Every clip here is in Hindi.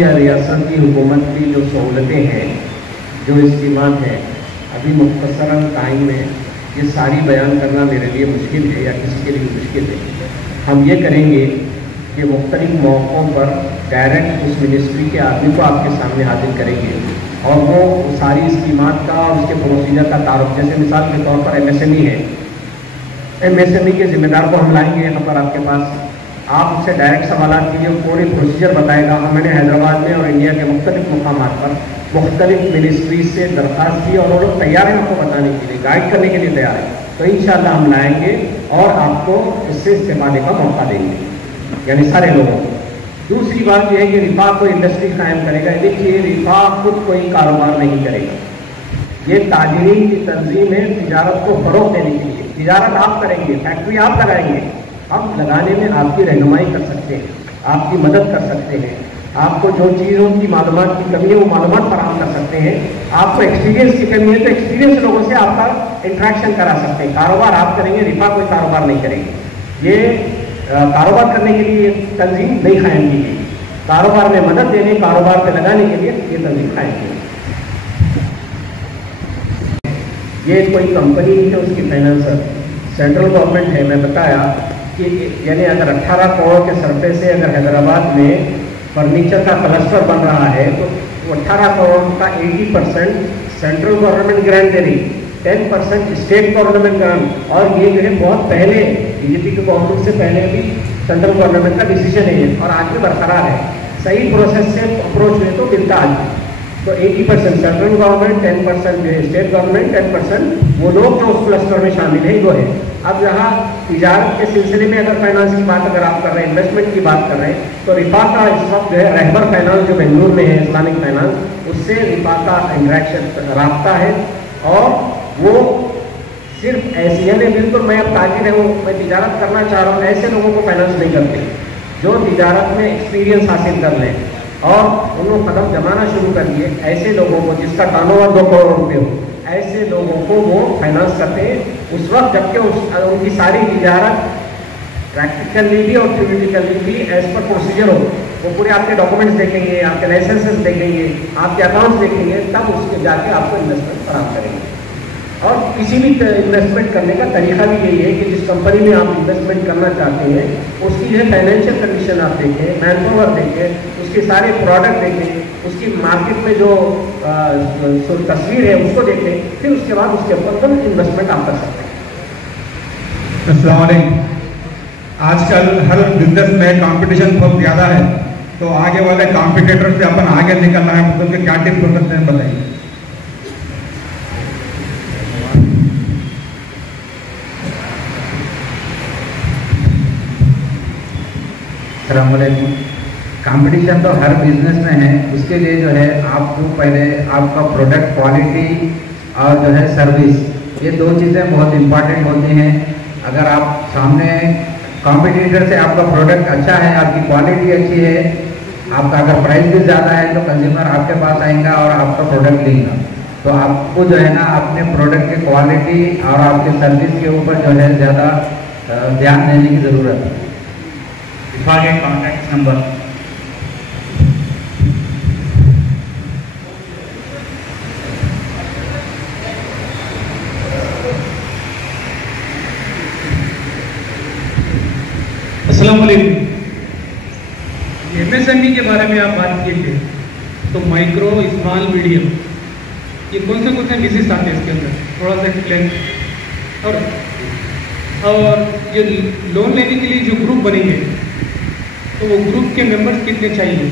या रियासत की हुकूमत की जो सहूलतें हैं, जो स्कीमात हैं, अभी मुख्तसरन टाइम में ये सारी बयान करना मेरे लिए मुश्किल है या किसी के लिए मुश्किल है। हम ये करेंगे कि मुख्तलिफ मौक़ों पर डायरेक्ट उस मिनिस्ट्री के आदमी को आपके सामने हाजिर करेंगे और वो सारी स्कीमात का और उसके प्रोसीजर का तारुफ, जैसे मिसाल के तौर पर MSME है, MSME के ज़िम्मेदार को हम लाएंगे यहाँ पर आपके पास, आप उससे डायरेक्ट सवाल कीजिए, पूरी प्रोसीजर बताएगा। मैंने हैदराबाद में और इंडिया के मुख्तलिफ मुकामात पर मुख्तलिफ मिनिस्ट्री से दरख्वास्त की और वो लोग तैयार हैं आपको बताने के लिए, गाइड करने के लिए तैयार है। तो इंशाअल्लाह हम लाएंगे और आपको इससे इस्तेमाल का मौका देंगे, यानी सारे लोगों को। दूसरी बात यह है कि रिफा कोई इंडस्ट्री कायम करेगा। देखिए, रिफा खुद कोई कारोबार नहीं करेगा, ये ताजिरीन की तंजीम है तिजारत को फ़रोग़ देने के लिए। तिजारत आप करेंगे, फैक्ट्री आप लगाएंगे, हम लगाने में आपकी रहनुमाई कर सकते हैं, आपकी मदद कर सकते हैं, आपको जो चीज़ों की मालूमात की कमी है वो मालूमात फराहम कर सकते हैं, आपको एक्सपीरियंस की कमी है तो एक्सपीरियंस लोगों से आपका इंटरेक्शन करा सकते हैं। कारोबार आप करेंगे, रिफा कोई कारोबार नहीं करेंगे। ये कारोबार करने के लिए तंजीम नहीं कायम की गई, कारोबार में मदद देने, कारोबार पे लगाने के लिए ये तंजीम कायम की। ये कोई कंपनी है, उसकी फाइनेंसर सेंट्रल गवर्नमेंट है। मैं बताया कि यानी अगर 18 करोड़ के सरफे से अगर हैदराबाद में फर्नीचर का क्लस्टर बन रहा है तो 18 करोड़ का 80% सेंट्रल गवर्नमेंट ग्रांट दे रही, 10% स्टेट गवर्नमेंट ग्रांट। और ये जो है बहुत पहले बीजेपी के गवर्नमेंट से पहले भी सेंट्रल गवर्नमेंट का डिसीजन है ये, और आज भी बरकरार है। सही प्रोसेस से अप्रोच हुए तो मिलता आज। तो 80% सेंट्रल गवर्नमेंट, 10% जो है स्टेट गवर्नमेंट, 10% वो लोग जो उस क्लस्टर में शामिल है वो है। अब यहाँ तिजारत के सिलसिले में अगर फाइनेंस की बात अगर आप कर रहे हैं, इन्वेस्टमेंट की बात कर रहे हैं, तो रिफा का इस वक्त जो है रहबर फाइनेंस जो बेंगलुरु में है, इस्लामिक फाइनेंस, उससे रिफा का इंटरेक्शन राब्ता है। और वो सिर्फ ऐसी है, बिल्कुल मैं अब ताजिर हूँ, मैं तिजारत करना चाह रहा हूँ, ऐसे लोगों को फाइनेंस नहीं करते जो तिजारत में एक्सपीरियंस हासिल कर लें और उन्होंने कदम जमाना शुरू कर दिए। ऐसे लोगों को जिसका टर्नओवर 2 करोड़ रुपये हो, ऐसे लोगों को वो फाइनेंस करते हैं उस वक्त जबकि उनकी सारी तिजारत प्रैक्टिकली भी और थ्योरेटिकली भी एज पर प्रोसीजर हो। वो पूरे आपके डॉक्यूमेंट्स देखेंगे, आपके लाइसेंसेस देखेंगे, आपके अकाउंट्स देखेंगे, तब उसके जाके आपको इन्वेस्टमेंट फराहम करेंगे। और किसी भी इन्वेस्टमेंट करने का तरीका भी यही है कि जिस कंपनी में आप इन्वेस्टमेंट करना चाहते हैं उसकी जो है फाइनेंशियल कंडीशन आप देखें, मैन पावर देखें, उसके सारे प्रोडक्ट देखें, उसकी मार्केट में जो तस्वीर है उसको देखें, फिर उसके बाद उसके ऊपर तुम इन्वेस्टमेंट आप कर सकते हैं। अस्सलाम वालेकुम। आजकल हर बिजनेस में कंपटीशन बहुत ज़्यादा है, तो आगे वाले कॉम्पिटिटर से अपन आगे निकलना है तो क्या टिप्स हो सकते हैं बताइए। अस्सलाम वालेकुम। कंपटीशन तो हर बिजनेस में है, उसके लिए जो है आपको पहले आपका प्रोडक्ट क्वालिटी और जो है सर्विस, ये 2 चीज़ें बहुत इम्पॉर्टेंट होती हैं। अगर आप सामने कॉम्पिटिटर से आपका प्रोडक्ट अच्छा है, आपकी क्वालिटी अच्छी है, आपका अगर प्राइस भी ज़्यादा है तो कंज्यूमर आपके पास आएगा और आपका प्रोडक्ट लेगा। तो आपको जो है ना अपने प्रोडक्ट की क्वालिटी और आपके सर्विस के ऊपर जो है ज़्यादा ध्यान देने की ज़रूरत है। रिफा के कॉन्टैक्ट नंबर अस्सलाम वालेकुम। MSME के बारे में आप बात किए थे, तो माइक्रो, स्मॉल, मीडियम, ये कौन से बिजनेस आते हैं इसके अंदर, थोड़ा सा एक्सप्लेन। और ये लोन लेने के लिए जो ग्रुप बनेंगे तो वो ग्रुप के मेंबर्स कितने चाहिए,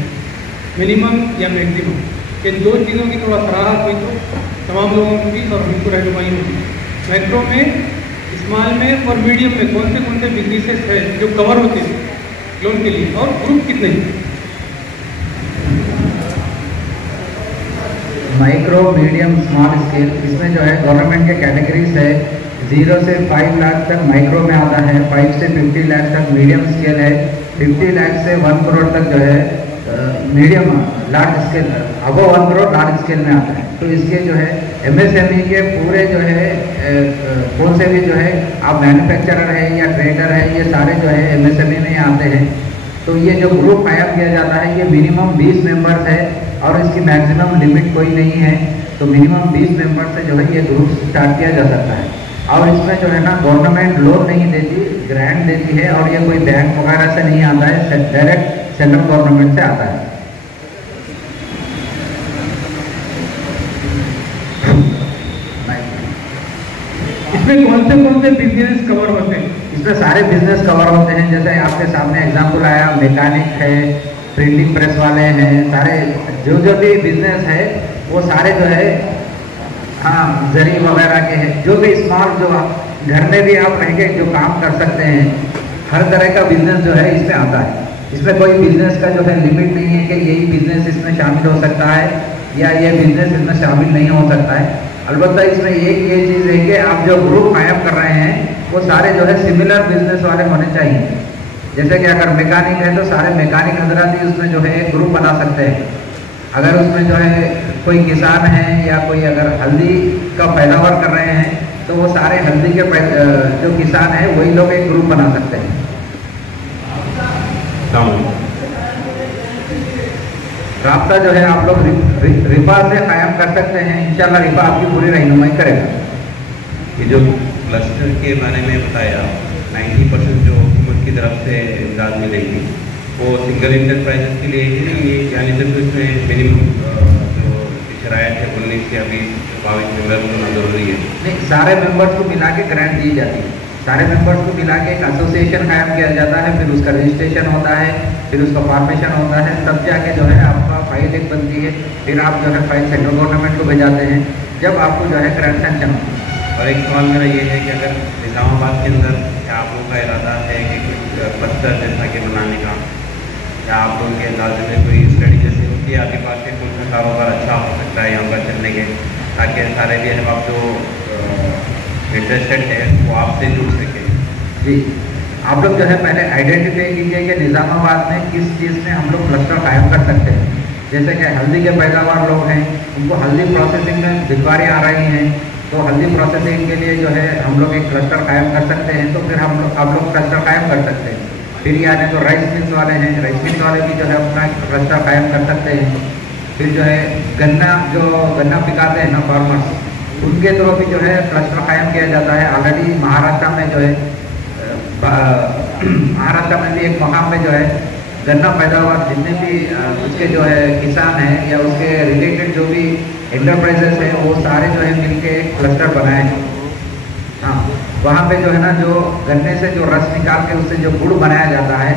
मिनिमम या मैक्सिमम, ये 2 चीज़ों की थोड़ा सराहत हुई तो तमाम लोगों को भी और उनको रहनुमाई होगी। माइक्रो में, स्मॉल में और मीडियम में कौन से बिजनेसेस है जो कवर होते हैं लोन के लिए, और ग्रुप कितने हैं? माइक्रो, मीडियम, स्मॉल स्केल, इसमें जो है गवर्नमेंट के कैटेगरीज है। 0 से 5 लाख तक माइक्रो में आता है, 5 से 50 लाख तक मीडियम स्केल है, 50 लाख से 1 करोड़ तक जो है medium large scale, above 1 crore large scale में आता है। तो इसके जो है MSME के पूरे जो है कौन से भी जो है आप मैन्युफैक्चरर है या ट्रेडर है, ये सारे जो है MSME में आते हैं। तो ये जो ग्रुप कायम किया जाता है ये मिनिमम 20 मेंबर्स है और इसकी मैक्सिमम लिमिट कोई नहीं है। तो मिनिमम 20 मेंबर्स से जो है ये ग्रुप स्टार्ट किया जा सकता है। और इसमें जो है ना गवर्नमेंट लोन नहीं देती, ग्रांट देती है और ये कोई बैंक वगैरह से नहीं आता है, डायरेक्ट सेंट्रल गवर्नमेंट से आता है। इसमें कौन से बिजनेस कवर होते हैं? इसमें सारे बिजनेस कवर होते हैं। जैसे आपके सामने एग्जांपल आया, मैकेनिक है, प्रिंटिंग प्रेस वाले हैं, सारे जो भी बिजनेस है वो सारे जो है हाँ जरी वगैरह के हैं, जो भी स्मॉल जो घर में भी आप रहेंगे जो काम कर सकते हैं, हर तरह का बिजनेस जो है इसमें आता है। इसमें कोई बिजनेस का जो है लिमिट नहीं है कि यही बिजनेस इसमें शामिल हो सकता है या ये बिजनेस इसमें शामिल नहीं हो सकता है। अलबत्ता इसमें एक ये चीज़ है कि आप जो ग्रुप कायम कर रहे हैं वो सारे जो है सिमिलर बिजनेस वाले होने चाहिए। जैसे कि अगर मैकेनिक है तो सारे मैकेनिक हजरात ही उसमें जो है एक ग्रुप बना सकते हैं। अगर उसमें जो है कोई किसान है या कोई अगर हल्दी का पैदावार कर रहे हैं तो वो सारे हल्दी के जो किसान है वही लोग एक ग्रुप बना सकते हैं। राब्ता जो है आप लोग रिफा से कायम कर सकते हैं। इंशाल्लाह रिफा आपकी पूरी रहनुमाई करेगा। ये जो क्लस्टर के बारे में बताया, 90% जो हुकूमत की तरफ से इमदाद मिलेगी वो सिंगल इंटरप्राइजेस के लिए ही नहीं है, यानी सिर्फ इसमें मिनिमम जो शरायत है 19 या 22 मेंबर्स होना ज़रूरी है? नहीं, सारे मेंबर्स को मिला के ग्रांट दी जाती है। सारे मेंबर्स को मिला के एक एसोसिएशन कायम किया जाता है, फिर उसका रजिस्ट्रेशन होता है, फिर उसका फॉर्मेशन होता है, तब जाके जो है आपका फाइल एक बनती है, फिर आप जो है फाइल सेंट्रल गवर्नमेंट को भेजाते हैं, जब आपको जो है ग्रांट सैंक्शन होता है। और एक सवाल मेरा ये है कि अगर निज़ामाबाद के अंदर क्या आप लोगों का इरादा है कि कुछ क्लस्टर जैसा कि बनाने का, या आप लोगों के अंदाजे में कोई स्टडी जैसी होती है आपके पास के कौन सा कारोबार अच्छा हो सकता है यहाँ पर चलने के, ताकि सारे भी आप जो इंटरेस्टेड है वो आपसे जुड़ सके? जी, आप लोग जो है पहले आइडेंटिफाई कीजिए कि निज़ामाबाद में किस चीज़ में हम लोग क्लस्टर कायम कर सकते हैं। जैसे कि हल्दी के पैदावार लोग हैं, उनको हल्दी प्रोसेसिंग में दिक्कतें आ रही हैं, तो हल्दी प्रोसेसिंग के लिए जो है हम लोग एक क्लस्टर कायम कर सकते हैं। तो फिर आप लोग क्लस्टर कायम कर सकते हैं। फिर यानी तो राइस मिल्स वाले हैं, राइस मिल्स वाले भी जो है अपना क्लस्टर कायम कर सकते हैं। फिर जो है गन्ना पिकाते हैं ना फार्मर्स, उनके थ्रू भी जो है क्लस्टर कायम किया जाता है। ऑलरेडी महाराष्ट्र में जो है महाराष्ट्र में भी एक मकाम में जो है गन्ना पैदावार जितने भी उसके जो है किसान हैं या उसके रिलेटेड जो भी एंटरप्राइजेस हैं वो सारे जो है मिलके एक क्लस्टर बनाए हैं। हाँ, वहाँ पे जो है ना जो गन्ने से जो रस निकाल के उससे जो गुड़ बनाया जाता है,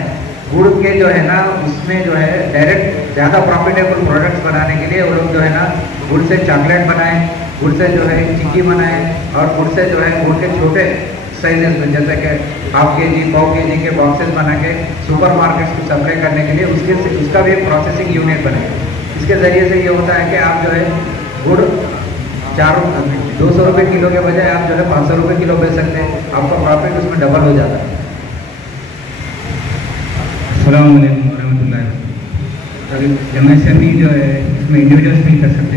गुड़ के जो है ना उसमें जो है डायरेक्ट ज़्यादा प्रॉफिटेबल प्रोडक्ट्स बनाने के लिए वो लोग जो है ना गुड़ से चॉकलेट बनाए, गुड़ से जो है चिक्की बनाए और गुड़ से जो है गुड़ के छोटे साइजेस में जैसे कि हाफ केजी 1/4 केजी के बॉक्सेस बना के सुपर मार्केट्स को सप्लाई करने के लिए उसका भी एक प्रोसेसिंग यूनिट बने। इसके ज़रिए से ये होता है कि आप जो है गुड़ 200 रुपये किलो के बजाय आप जो है 500 रुपये किलो बेच सकते हैं। आपका प्रॉफिट उसमें डबल हो जाता है। अस्सलाम वालेकुम रहमतुल्लाह। MSME जो है इसमें इंडिविजुअल्स नहीं कर सकते,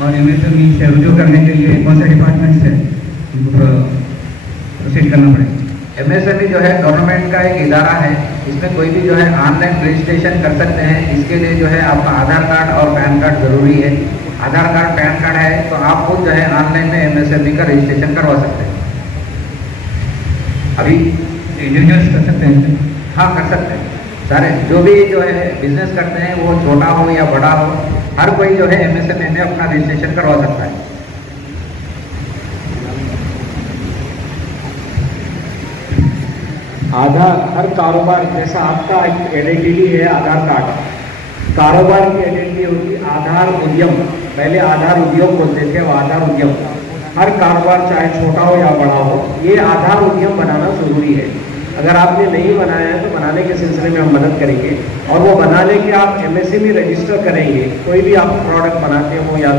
और MSME से रुजू करने के लिए कौन सा डिपार्टमेंट से प्रोसीड करना पड़ेगा? MSME जो है गवर्नमेंट का एक इदारा है, इसमें कोई भी जो है ऑनलाइन रजिस्ट्रेशन कर सकते हैं। इसके लिए जो है आपका आधार कार्ड और पैन कार्ड ज़रूरी है। आधार कार्ड पैन कार्ड है तो आप खुद जो है ऑनलाइन में MSME का रजिस्ट्रेशन करवा सकते हैं। अभी इंडिविजुअल्स कर सकते हैं? हाँ, कर सकते हैं। सारे जो भी जो है बिजनेस करते हैं वो छोटा हो या बड़ा हो, हर कोई जो है MSME में अपना रजिस्ट्रेशन करवा सकता है। आधार हर कारोबार जैसा आपका आइडेंटिटी है आधार कार्ड, कारोबार की आइडेंटिटी होगी आधार उद्यम। पहले आधार उद्योग बोलते थे, वो आधार उद्यम। हर कारोबार चाहे छोटा हो या बड़ा हो, ये आधार उद्यम बनाना जरूरी है। अगर आपने नहीं बनाया है तो बनाने के सिलसिले में हम मदद करेंगे, और वो बनाने के आप MSME रजिस्टर करेंगे। कोई भी आप प्रोडक्ट बनाते हो या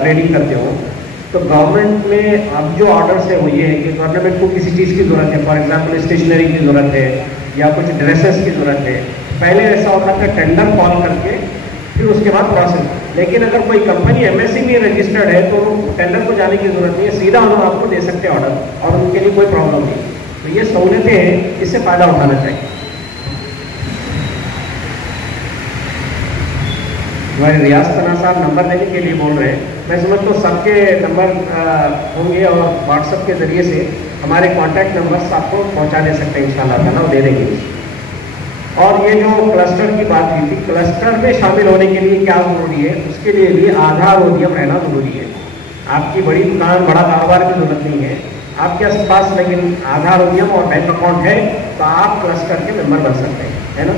ट्रेडिंग करते हो तो गवर्नमेंट में अब जो ऑर्डर्स है वो ये है कि गवर्नमेंट को किसी चीज़ की ज़रूरत है, फॉर एग्जांपल स्टेशनरी की ज़रूरत है या कुछ ड्रेसेस की ज़रूरत है। पहले ऐसा होता था टेंडर कॉल करके फिर उसके बाद प्रोसेस। लेकिन अगर कोई कंपनी MSME रजिस्टर्ड है तो टेंडर को जाने की ज़रूरत नहीं है, सीधा हम आपको दे सकते हैं ऑर्डर और उनके लिए कोई प्रॉब्लम नहीं। तो ये सहूलतें हैं, इससे फ़ायदा उठाना चाहिए। हमारे रियाज तना साहब नंबर देने के लिए बोल रहे हैं। मैं समझता हूँ सबके नंबर होंगे और व्हाट्सएप के ज़रिए से हमारे कॉन्टैक्ट नंबर्स आपको पहुँचा दे सकते हैं इंशाल्लाह ताला, वो दे देंगे। और ये जो क्लस्टर की बात हुई थी, क्लस्टर में शामिल होने के लिए क्या ज़रूरी है, उसके लिए भी आधार उद्यम रहना ज़रूरी है। आपकी बड़ी दुकान, बड़ा कारोबार की जरूरत नहीं है, आपके पास लेकिन आधार उद्यम और बैंक अकाउंट है तो आप क्लस्टर के मेंबर बन सकते हैं, है ना।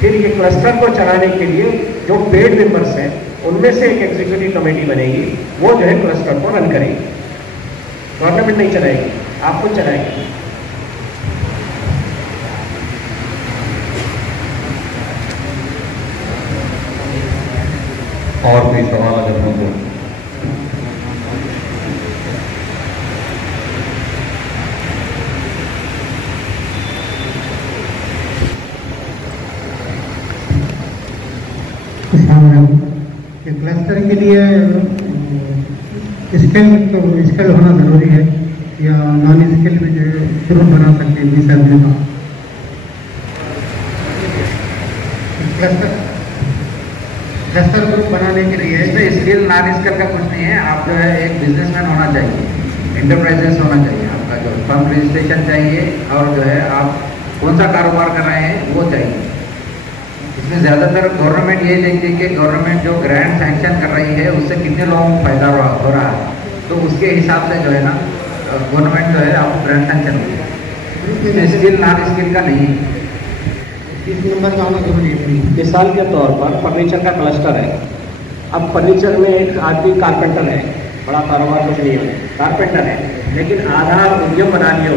फिर ये क्लस्टर को चलाने के लिए जो पेड मेंबर्स हैं उनमें से एक एग्जीक्यूटिव कमेटी बनेगी, वो जो है क्लस्टर को रन करेगी। गवर्नमेंट नहीं चलाएगी, आप खुद चलाएंगे। और कोई सवाल अगर हो तो क्लस्टर के लिए स्केल होना जरूरी है या नॉन स्केल में जो ग्रुप बना सकते हैं 20 आदमी का क्लस्टर ग्रुप बनाने के लिए? इसमें स्किल नॉन स्किल का कुछ नहीं है। आप जो है एक बिजनेसमैन होना चाहिए, इंटरप्राइजेस होना चाहिए, आपका जो फर्म रजिस्ट्रेशन चाहिए और जो है आप कौन सा कारोबार कर रहे हैं वो चाहिए। इसमें ज़्यादातर गवर्नमेंट ये देखती है कि गवर्नमेंट जो ग्रांट सैंक्शन कर रही है उससे कितने लोगों को फायदा हो रहा है, तो उसके हिसाब से जो है ना गवर्नमेंट जो है आपको ग्रांट सैंक्शन होगी। इसमें स्किल नॉन स्किल का नहीं है। 30 नंबर का होना जरूरी है। मिसाल के तौर पर फर्नीचर का क्लस्टर है। अब फर्नीचर में एक आदमी कारपेंटर है, बड़ा कारोबार कुछ नहीं है, कारपेंटर है, लेकिन आधार उद्यम बना लिए,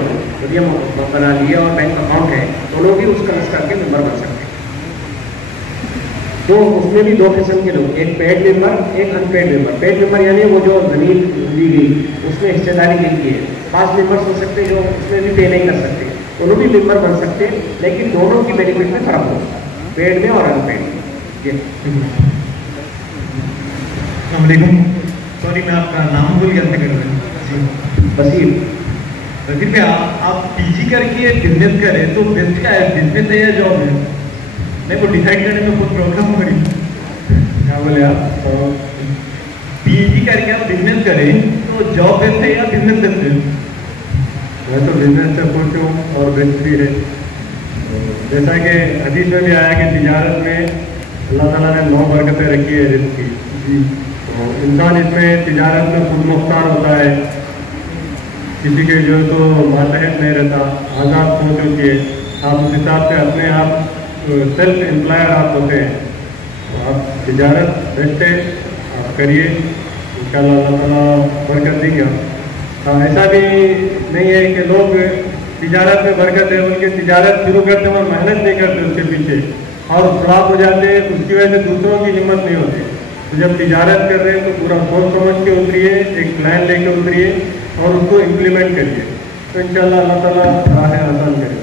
उद्यम बना लिए और बैंक अकाउंट है, तो लोग भी उस क्लस्टर के मेंबर बन सकते हैं। तो उसमें भी दो किस्म के लोग, एक पेड मेंबर, एक अनपेड मेंबर। पेड मेंबर यानी वो जो जमीन दी गई उसमें हिस्सेदारी दी गई है। 5 मेंबर्स हो सकते हैं जो उसमें भी पे नहीं कर सकते, वो लोग भी मेंबर बन सकते हैं, लेकिन दोनों की बेनिफिट में फर्क होगा, पेड में और अनपेड में। सॉरी मैं आपका नाम भूल गया था। बसीर भैया, आप पीजी करके बिजनेस करें तो बेस्ट क्या है, बिजनेस है या जॉब है? नहीं, वो डिसाइड करने में बहुत प्रॉब्लम हो रही। क्या बोले आप? पीजी करके आप बिजनेस करें तो जॉब बेस्ट है या बिजनेस बेस्ट है? मैं तो बिजनेस से खुश हूँ और बेस्ट भी है। जैसा कि हदीस में भी आया कि तिजारत में अल्लाह ताला ने 9 बरकतें रखी है रिस्क की। तो इंसान इसमें तिजारत में खुद मुख्तार होता है, किसी के जो तो मातहत नहीं रहता, आज़ाद सोच होती है। आप उस हिसाब से अपने आप सेल्फ एम्प्लॉयर आप होते हैं, तो आप तिजारत बेस्ट है, आप करिए, इंशाल्लाह अल्लाह ताला बरकत देंगे। ऐसा भी नहीं है कि लोग तिजारत में बरकत है, उनकी तिजारत शुरू करते हैं और मेहनत नहीं करते उसके पीछे और फ्लॉप हो जाते हैं, उसकी वजह से दूसरों की हिम्मत नहीं होती। तो जब तिजारत कर रहे हैं तो पूरा सोच समझ के उतरिए, एक प्लान लेके उतरिए और उसको इम्प्लीमेंट करिए, तो इंशाल्लाह अल्लाह ताला राह आसान करेगा।